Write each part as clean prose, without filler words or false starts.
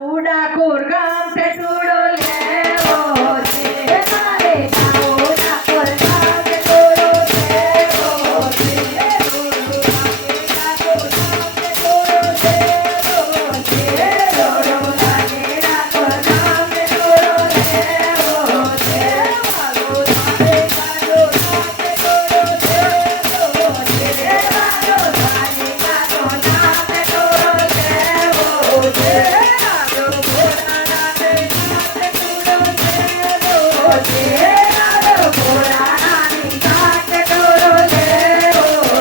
ઉડાકોર ગામ છે ટુડો લેવો છે મારે ઉડાકોર ગામ છે ટુડો લેવો છે ઉડાકોર ગામ છે ટુડો લેવો છે ડોડો લાગે ડાકોર ગામ છે ટુડો લેવો છે મારો તારે ગાડો ગામ છે ટુડો લેવો છે મારો તારે ગાડો ગામ છે ટુડો લેવો છે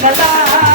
ભલા